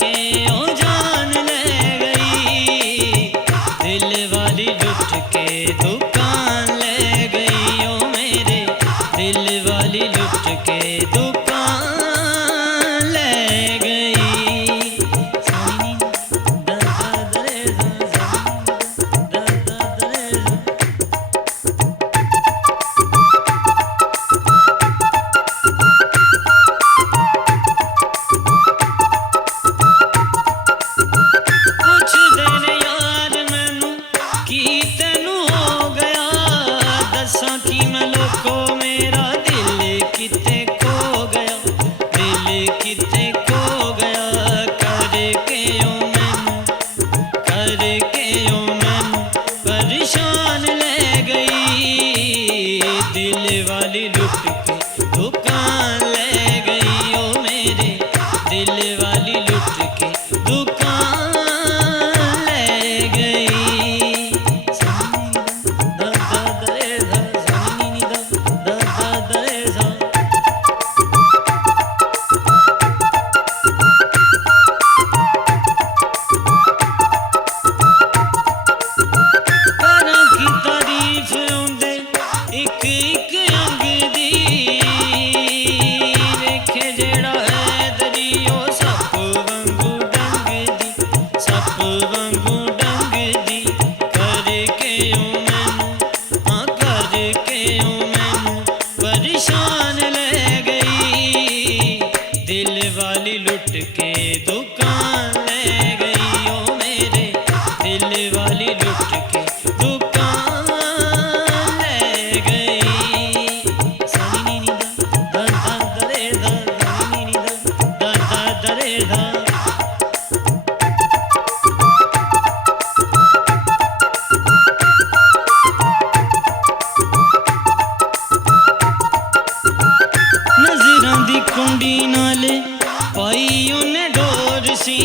के ओ जान ले गई, दिल वाली लुट के दुकान ले गई, ओ मेरे दिल वाली लुट के दुकान ले गई। सानी दा दा दरे दा दा दा दरे दा। कुछ दिन यार मैनू की तेनू हो गया, दसा की मैं लोको मेरा दिल किते खो गया, दिल किते खो गया। करके ओ मैनू परेशान ले गई, दिल वाली लुट के दुकान ले गई, ओ मेरे दिल वाली लुट के दुकान ले गई। सानी दा दा दरे दा, सानी दा दा दा दरे दा। करा की तारीफ आउंदे इक इक अंग दी, वेखे जेड़ा है दरियो सप वांगू डंग दी, सप वांगू डंग दी। करके ओ मैनू, हाँ करके ओ मैनू परेशान ले गई, दिल वाली लुट के दुकान ले गई, ओ मेरे दिल वाली लुट के दुकान ले गई। सानी नी दा दा दरे दा, सानी नी दा दा दरे दा। नज़रां दी कुंडी नाल पाई उन्हें डोर सी,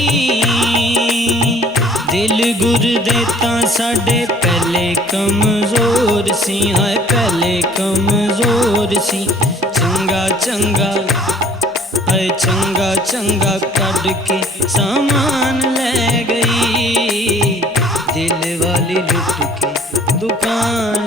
दिल गुरदे तां साडे पहले कमज़ोर सी, हाय पहले कमज़ोर सी। चंगा चंगा हाय चंगा चंगा कढ के सामान